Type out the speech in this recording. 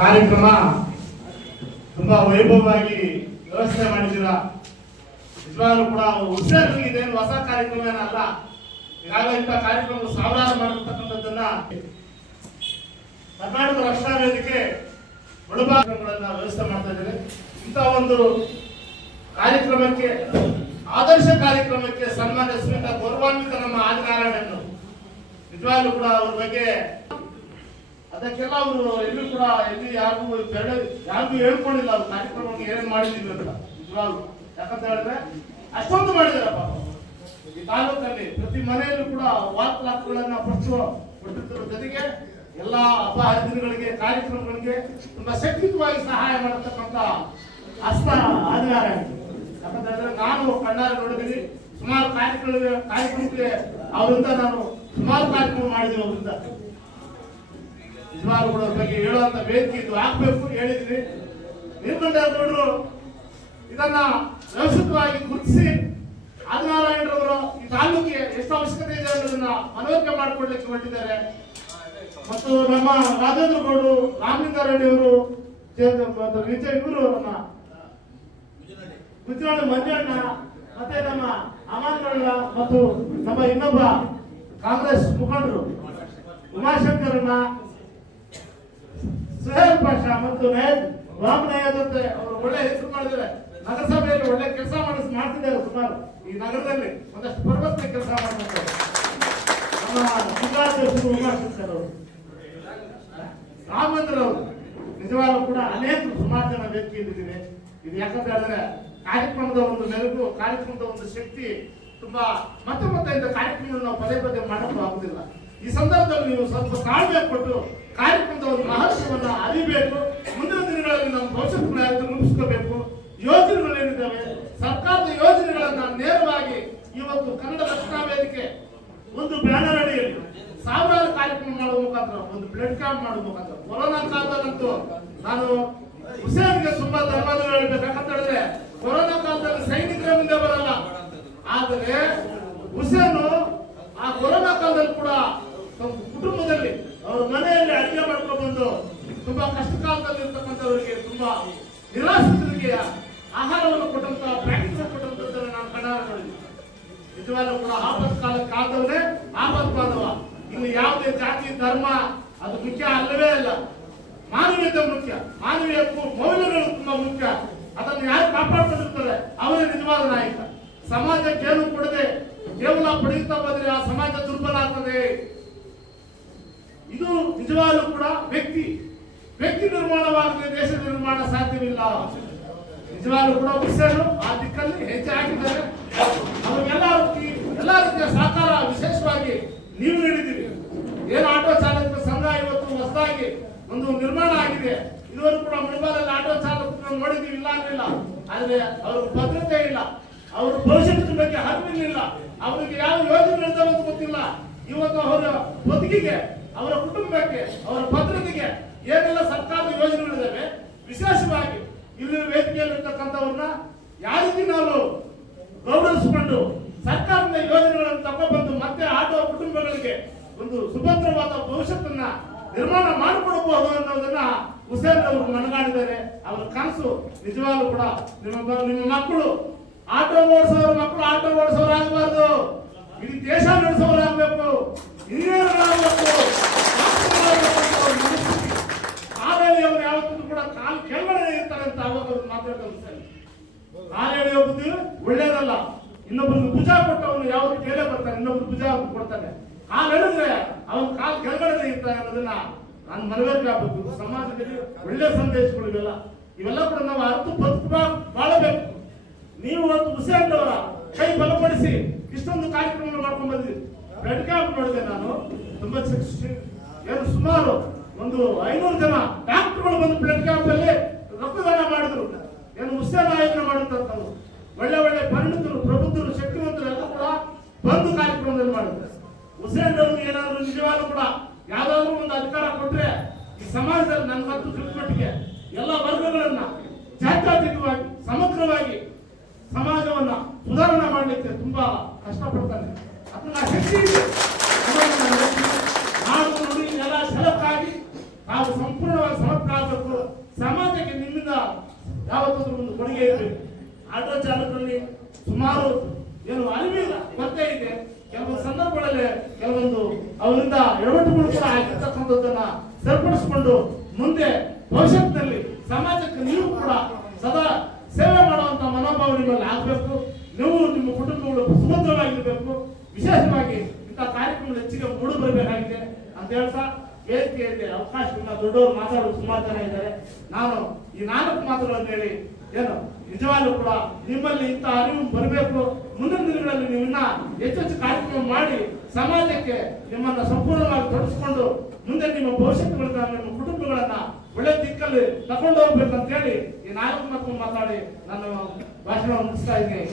ಕಾರ್ಯಕ್ರಮ ತುಂಬಾ ವೈಭವವಾಗಿ ವ್ಯವಸ್ಥೆ ಮಾಡಿದ್ದೀರಾ? ನಿಜವಾಗ್ಲೂ ಕೂಡ ಇದೇನು ಹೊಸ ಕಾರ್ಯಕ್ರಮ ಏನಲ್ಲ. ಈಗಾಗಲೇ ಇಂಥ ಕಾರ್ಯಕ್ರಮ ಸಾವಿರಾರು ಮಾಡಿರ್ತಕ್ಕಂಥದ್ದನ್ನ ಕರ್ನಾಟಕ ರಕ್ಷಣಾ ವೇದಿಕೆ ಒಳಭಾಗಗಳನ್ನ ವ್ಯವಸ್ಥೆ ಮಾಡ್ತಾ ಇದ್ದಾರೆ. ಇಂಥ ಒಂದು ಕಾರ್ಯಕ್ರಮಕ್ಕೆ, ಆದರ್ಶ ಕಾರ್ಯಕ್ರಮಕ್ಕೆ ಸನ್ಮಾನ್ಯ ಸ್ಮಿತ ಗೌರವಾನ್ವಿತ ನಮ್ಮ ಆದಿನಾರಾಯಣನ್ನು ನಿಜವಾಗ್ಲೂ ಕೂಡ ಅವ್ರ ಬಗ್ಗೆ ಅದಕ್ಕೆಲ್ಲ ಅವರು ಎಲ್ಲೂ ಕೂಡ ಎಲ್ಲಿ ಯಾರಿಗೂ ಬೆರಳೆ ಯಾರಿಗೂ ಹೇಳ್ಕೊಂಡಿಲ್ಲ ಅವ್ರು ಕಾರ್ಯಕ್ರಮವನ್ನು ಏನೇನು ಮಾಡಿದ್ದೀವಿ ಅಂತ. ನಿಜವಾಗ್ಲು ಯಾಕಂತ ಹೇಳಿದ್ರೆ, ಅಷ್ಟೊಂದು ಮಾಡಿದಾರಪ್ಪ ಈ ತಾಲೂಕಲ್ಲಿ ಪ್ರತಿ ಮನೆಯಲ್ಲೂ ಕೂಡ ವಾರ್ತಾಲಾಪಗಳನ್ನ ಪಡಿಸುವ ಕೊಟ್ಟಿದ್ದರ ಜೊತೆಗೆ ಎಲ್ಲ ಹಬ್ಬ ಹರಿದಿನಗಳಿಗೆ ಕಾರ್ಯಕ್ರಮಗಳಿಗೆ ತುಂಬಾ ಶಕ್ತಿಯುತವಾಗಿ ಸಹಾಯ ಮಾಡತಕ್ಕಂತ ಅಸ್ತ ಆದಿನಾರಾಯಣ ಯಾಕಂತ ಹೇಳಿದ್ರೆ, ನಾನು ಕಣ್ಣಾರೆ ನೋಡಿದ್ದೀನಿ. ಸುಮಾರು ಕಾರ್ಯಕ್ರಮ ಕಾರ್ಯಕ್ರಮಕ್ಕೆ ಅವರಿಂದ ನಾನು ಸುಮಾರು ಕಾರ್ಯಕ್ರಮ ಮಾಡಿದ್ದೀನಿ ಅವರಿಂದ. ನಿಜವಾಗ್ಲೂ ಬಗ್ಗೆ ಹೇಳುವಂತ ವೇದಿಕೆ ಇದು ಆಗ್ಬೇಕು ಹೇಳಿದ್ರಿ. ನಿರ್ಮಂಡ್ರು ಇದನ್ನ ವ್ಯವಸ್ಥಿತವಾಗಿ ಗುರುತಿಸಿ ಆದಿನಾರಾಯಣರವರು ಈ ತಾಲೂಕಿಗೆ ಎಷ್ಟು ಅವಶ್ಯಕತೆ ಇದೆ ಅನ್ನೋದನ್ನ ಮನವರಿಕೆ ಮಾಡಿಕೊಡ್ಲಿಕ್ಕೆ ಹೊರಟಿದ್ದಾರೆ. ಮತ್ತು ನಮ್ಮ ರಾಜೇಂದ್ರ ಗೌಡರು ರಾಮಲಿಂಗಾರೆಡ್ಡಿ ಅವರು ಇವರು ನಮ್ಮ ಗುಜರಾತ್ ಮಂಜಣ್ಣ ಮತ್ತೆ ನಮ್ಮ ಅಮಾನ್ಗೌಡ ಮತ್ತು ನಮ್ಮ ಇನ್ನೊಬ್ಬ ಕಾಂಗ್ರೆಸ್ ಮುಖಂಡರು ಉಮಾಶಂಕರನ್ನ ಸುಹೇಲ್ ಪಾಷಾ ಮತ್ತು ಜೊತೆ ಅವರು ಒಳ್ಳೆ ಹೆಸರು ಮಾಡಿದ್ದಾರೆ. ನಗರಸಭೆಯಲ್ಲಿ ಒಳ್ಳೆ ಕೆಲಸ ಮಾಡಿ ಮಾಡ್ತಿದ್ದಾರೆ ಸುಮಾರು. ಈ ನಗರದಲ್ಲಿ ಒಂದಷ್ಟು ಪರ್ವತ ಕೆಲಸ ಮಾಡ್ತಾರೆ ನಮ್ಮ ಜಿಲ್ಲಾಧ್ಯಕ್ಷರು ಉಮಾಶಂಕರ್ ಅವರು. ರಾಮಚಂದ್ರ ಅವರು. ನಿಜವಾಗ್ಲೂ ಕೂಡ ಅನೇಕ ಸುಮಾರು ಜನ ವೇದಿಕೆಯಲ್ಲಿದ್ದೀವಿ. ಇದು ಯಾಕಂತ ಕಾರ್ಯಕ್ರಮದ ಒಂದು ಮೆರುಗು, ಕಾರ್ಯಕ್ರಮದ ಒಂದು ಶಕ್ತಿ ತುಂಬಾ ಮತ್ತೆ ಮತ್ತೆ ಇಂಥ ಕಾರ್ಯಕ್ರಮವನ್ನು ನಾವು ಪದೇ ಪದೇ ಮಾಡಲು ಆಗುದಿಲ್ಲ. ಈ ಸಂದರ್ಭದಲ್ಲಿ ನೀವು ಸ್ವಲ್ಪ ತಾಳ್ಮೆ ಕೊಟ್ಟು ಕಾರ್ಯಕ್ರಮದ ಒಂದು ಮಹತ್ವವನ್ನ ಅರಿಬೇಕು ಮುಂದಿನ ದಿನಗಳಲ್ಲಿ ನಮ್ಮ ಭವಿಷ್ಯತ್ ರೂಪಿಸ್ಕೋಬೇಕು ಯೋಜನೆಗಳೇನಿದ್ದಾವೆ ಸರ್ಕಾರದ ಯೋಜನೆಗಳನ್ನ ನೇರವಾಗಿ ಇವತ್ತು ಕನ್ನಡ ರಕ್ಷಣಾ ವೇದಿಕೆ ಒಂದು ಬ್ಯಾನರ್ ಅಡಿಯಲ್ಲಿ ಕಾರ್ಯಕ್ರಮ ಮುಖಾಂತರ, ಒಂದು ಬ್ಲಡ್ ಕ್ಯಾಂಪ್ ಮಾಡುವ ಮುಖಾಂತರ. ಕೊರೋನಾ ಕಾಲದಲ್ಲಂತೂ ನಾನು ಹುಸೇನ್ಗೆ ತುಂಬಾ ಧನ್ಯವಾದಗಳು ಹೇಳ್ಬೇಕಂತ ಹೇಳಿದ್ರೆ, ಕೊರೋನಾ ಕಾಲದಲ್ಲಿ ಸೈನಿಕರ ಮುಂದೆ ಬರಲ್ಲ. ಆದರೆ ಹುಸೇನ್ ಆ ಕೊರೋನಾ ಕಾಲದಲ್ಲಿ ಕೂಡ ತಮ್ಮ ಕುಟುಂಬದಲ್ಲಿ, ಅವ್ರ ಮನೆಯಲ್ಲಿ ಅಡಿಗೆ ಮಾಡ್ಕೊಂಡು ಬಂದು ತುಂಬಾ ಕಷ್ಟ ಕಾಲದಲ್ಲಿ ಇರ್ತಕ್ಕಂಥವರಿಗೆ ತುಂಬಾ ನಿರಾಶ್ರಿತರಿಗೆ ಆಹಾರವನ್ನು ಕೊಟ್ಟಂತ ಪ್ರಾಕ್ಟೀಸ್ ಕೊಟ್ಟಂತ ನಾನು ಕಣ್ಣಾರೆ ನೋಡಿದ್ದೀನಿ ಕೂಡ ಆಪತ್ ಕಾಲ ಕಾಲದಲ್ಲೇ ಆಪತ್ ಬಾಂಧವ ಇಲ್ಲಿ ಯಾವುದೇ ಜಾತಿ, ಧರ್ಮ, ಅದು ಮುಖ್ಯ ಅಲ್ಲವೇ ಅಲ್ಲ. ಮಾನವೀಯತೆ ಮುಖ್ಯ. ಮಾನವೀಯ ಮೌಲ್ಯಗಳು ತುಂಬಾ ಮುಖ್ಯ. ಅದನ್ನು ಯಾರು ಕಾಪಾಡ್ಕೊಂಡಿರ್ತಾರೆ? ಅವರೇ ನಿಜವಾದ ನಾಯಕ. ಸಮಾಜಕ್ಕೆ ಏನು ಕೊಡದೆ ಕೇವಲ ಪಡೆಯುತ್ತಾ ಬಂದರೆ ಆ ಸಮಾಜ ದುರ್ಬಲ ಆಗ್ತದೆ. ಇದು ನಿಜವಾಗ್ಲೂ ಕೂಡ ವ್ಯಕ್ತಿ. ವ್ಯಕ್ತಿ ನಿರ್ಮಾಣವಾಗದೆ ದೇಶ ನಿರ್ಮಾಣ ಸಾಧ್ಯವಿಲ್ಲ. ನಿಜವಾಗ್ಲೂ ಕೂಡ ಹುಸೇನು ಆ ದಿಕ್ಕಲ್ಲಿ ಹೆಜ್ಜೆ ಅವ್ರಿಗೆಲ್ಲರೂ ಈ ಎಲ್ಲ ರೀತಿಯ ಸಹಕಾರ ವಿಶೇಷವಾಗಿ ನೀವು ನೀಡಿದ್ದೀರಿ ಏನು ಆಟೋ ಚಾಲಕರ ಸಂಘ ಹೊಸದಾಗಿ ಒಂದು ನಿರ್ಮಾಣ ಆಗಿದೆ. ಇದುವರೆಗೂ ಕೂಡ ಮುಳಬಾಲಲ್ಲಿ ಆಟೋ ಚಾಲಕ ನೋಡಿದ್ದೀವಿ, ಇಲ್ಲ ಅನ್ನಿಲ್ಲ ಆದ್ರೆ ಅವ್ರ ಭದ್ರತೆ ಇಲ್ಲ. ಅವ್ರ ಭವಿಷ್ಯದ ಬಗ್ಗೆ ಹರಿವಿಲ್ಲ ಅವ್ರಿಗೆ ಯಾವ ಯೋಜನೆ ಇರ್ತಾರೆ ಅಂತ ಗೊತ್ತಿಲ್ಲ. ಇವತ್ತು ಅವರ ಬದುಕಿಗೆ, ಅವರ ಕುಟುಂಬಕ್ಕೆ, ಅವರ ಭದ್ರತೆಗೆ ಏನೆಲ್ಲ ಸರ್ಕಾರದ ಯೋಜನೆಗಳಿದ್ದಾವೆ, ವಿಶೇಷವಾಗಿ ಇಲ್ಲಿ ವೇದಿಕೆಯಲ್ಲಿರ್ತಕ್ಕಂಥವ್ರನ್ನ ಯಾವ ರೀತಿ ನಾವು ಗೌರವಿಸಿಕೊಂಡು ಸರ್ಕಾರದ ಯೋಜನೆಗಳನ್ನು ತಗೊಂಡ್ಬಂದು ಮತ್ತೆ ಆಟೋ ಕುಟುಂಬಗಳಿಗೆ ಒಂದು ಸುಭದ್ರವಾದ ಭವಿಷ್ಯತ್ತನ್ನ ನಿರ್ಮಾಣ ಮಾಡಿಕೊಡಬಹುದು ಅನ್ನೋದನ್ನ ಹುಸೇನ್ ಅವರು ಮನಗಾಡಿದ್ದಾರೆ. ಅವರ ಕನಸು ನಿಜವಾಗ್ಲೂ ಕೂಡ ನಿಮ್ಮ ನಿಮ್ಮ ಮಕ್ಕಳು ಆಟೋ ಓಡಿಸೋರ ಮಕ್ಕಳು ಆಟೋ ಓಡಿಸೋರು ಆಗಬಾರ್ದು. ಇಡೀ ದೇಶ ನಡೆಸೋರಾಗಬೇಕು. ಇಂಜಿನಿಯರ್ಗಳಾಗಬೇಕು ಕಾಲೇಳಿಯವರು ಯಾವತ್ತೂ ಕೂಡ ಕಾಲು ಕೆಳಗಡೆ ಇರ್ತಾರೆ ಅಂತ ಅವಾಗ ಅವ್ರು ಮಾತಾಡ್ತಾರೆ ಹುಸೇನ್. ಕಾಲೇಳಿ ಹೋಗುದು ಒಳ್ಳೇದಲ್ಲ. ಇನ್ನೊಬ್ಬರು ಭುಜ ಕೊಟ್ಟವನು ಯಾವ್ದು ಕೇಳೇ ಬರ್ತಾನೆ. ಇನ್ನೊಬ್ರು ಭುಜ ಕೊಡ್ತಾನೆ. ಕಾಲ್ ಎಳೆದ್ರೆ ಅವನ ಕಾಲ್ ಕೆಳಗಡೆ ಇರ್ತಾರೆ ಅನ್ನೋದನ್ನ ನಾನು ಮನವರಿಕೆ ಸಮಾಜದಲ್ಲಿ ಒಳ್ಳೆ ಸಂದೇಶಗಳು ಇವೆಲ್ಲ ಇವೆಲ್ಲ ಕೂಡ ನಾವು ಅರ್ಥ ಪತ್ರ ಬಾಳಬೇಕು. ನೀವು ಒಂದು ಹುಸೇನ್ ಕೈ ಬಲಪಡಿಸಿ ಇಷ್ಟೊಂದು ಕಾರ್ಯಕ್ರಮ ಮಾಡ್ಕೊಂಡು ಬಂದಿದ್ದೀರಿ. ಬ್ಲಡ್ ಕ್ಯಾಂಪ್ ನೋಡಿದೆ ನಾನು. ತುಂಬಾ ಏನು ಸುಮಾರು ಒಂದು ಐನೂರು ಜನ ಡಾಕ್ಟರ್ಗಳು ಬಂದು ಬ್ಲಡ್ ಕ್ಯಾಂಪ್ ಅಲ್ಲಿ ರಕ್ತದಾನ ಮಾಡಿದ್ರು. ಏನು ಹುಸೇನ್ ಆಯೋಜನೆ ಮಾಡುತ್ತಂತವ್ರು ಒಳ್ಳೆ ಒಳ್ಳೆ ಪರಿಣಿತರು, ಪ್ರಬುದ್ಧರು ಶಕ್ತಿವಂತರು ಎಲ್ಲ ಕೂಡ ಬಂದು ಕಾರ್ಯಕ್ರಮದಲ್ಲಿ ಮಾಡಿದ್ದಾರೆ ಹುಸೇನ್ ಅವ್ರಿಗೆ ಏನಾದ್ರು ನಿಜವಾಗ್ಲೂ ಕೂಡ ಯಾವ್ದಾದ್ರು ಒಂದು ಅಧಿಕಾರ ಕೊಟ್ರೆ ಈ ಸಮಾಜದಲ್ಲಿ ನನ್ನ ಮತ್ತು ತಿಳ್ಕೊಟ್ಟಿಗೆ. ಎಲ್ಲ ವರ್ಗಗಳನ್ನ ಜಾತ್ಯಾತೀತವಾಗಿ, ಸಮಗ್ರವಾಗಿ ಸಮಾಜವನ್ನ ಸುಧಾರಣೆ ಮಾಡಲಿಕ್ಕೆ ತುಂಬಾ ಕಷ್ಟಪಡ್ತಾನೆ. ಅದನ್ನ ನೆಲ ಸೆಲಕ್ಕಾಗಿ ತಾವು ಸಂಪೂರ್ಣವಾಗಿ ಆಗಬೇಕು. ಸಮಾಜಕ್ಕೆ ನಿಮ್ಮಿಂದ ಯಾವತ್ತಾದ್ರೂ ಒಂದು ಕೊಡುಗೆ ಇರಬೇಕು ಆಟೋ ಚಾಲಕರಲ್ಲಿ ಸುಮಾರು ಏನು ಇಲ್ಲ ಮತ್ತೆ ಇದೆ. ಕೆಲವೊಂದು ಅವರಿಂದ ಎಡವಟ್ಟುಗಳು ಕೂಡ ಆಗಿರ್ತಕ್ಕಂಥದ್ದನ್ನ ಸರಿಪಡಿಸಿಕೊಂಡು ಮುಂದೆ ಭವಿಷ್ಯತ್ತಿನಲ್ಲಿ ಸಮಾಜಕ್ಕೆ ನೀವು ಕೂಡ ಸದಾ ಸೇವೆ ಮಾಡುವಂತ ಮನೋಭಾವ ನಿಮ್ಮಲ್ಲಿ ಆಗಬೇಕು. ನೀವು ನಿಮ್ಮ ಕುಟುಂಬಗಳು ಸುಭದ್ರವಾಗಿರಬೇಕು. ವಿಶೇಷವಾಗಿ ಇಂಥ ಕಾರ್ಯಕ್ರಮಗಳು ಹೆಚ್ಚಿಗೆ ಮೂಡು ಬರಬೇಕಾಗಿದೆ ಅಂತ ಹೇಳ್ತಾ ವೇದಿಕೆಯಲ್ಲಿ ಅವಕಾಶವನ್ನ ದೊಡ್ಡವರು ಮಾತಾಡೋದು ಸುಮಾರು ಜನ ಇದ್ದಾರೆ. ನಾನು ಈ ನಾಲ್ಕು ಮಾತುಗಳನ್ನು ಹೇಳಿ ಏನು, ನಿಜವಾಗ್ಲೂ ಕೂಡ ನಿಮ್ಮಲ್ಲಿ ಇಂಥ ಅರಿವು ಬರಬೇಕು. ಮುಂದಿನ ದಿನಗಳಲ್ಲಿ ನೀವು ಇನ್ನ ಹೆಚ್ಚು ಹೆಚ್ಚು ಕಾರ್ಯಕ್ರಮ ಮಾಡಿ ಸಮಾಜಕ್ಕೆ ನಿಮ್ಮನ್ನ ಸಂಪೂರ್ಣವಾಗಿ ತೊಡಗಿಸ್ಕೊಂಡು ಮುಂದೆ ನಿಮ್ಮ ಭವಿಷ್ಯಗಳನ್ನ ನಿಮ್ಮ ಕುಟುಂಬಗಳನ್ನ ಒಳ್ಳೆ ದಿಕ್ಕಲ್ಲಿ ತಗೊಂಡು ಹೋಗ್ಬೇಕಂತ ಹೇಳಿ ಈ ನಾಯಕ ಮಾತು ಮಾತಾಡಿ ನಾನು ಭಾಷಣ ಮುಗಿಸ್ತಾ ಇದ್ದೀನಿ.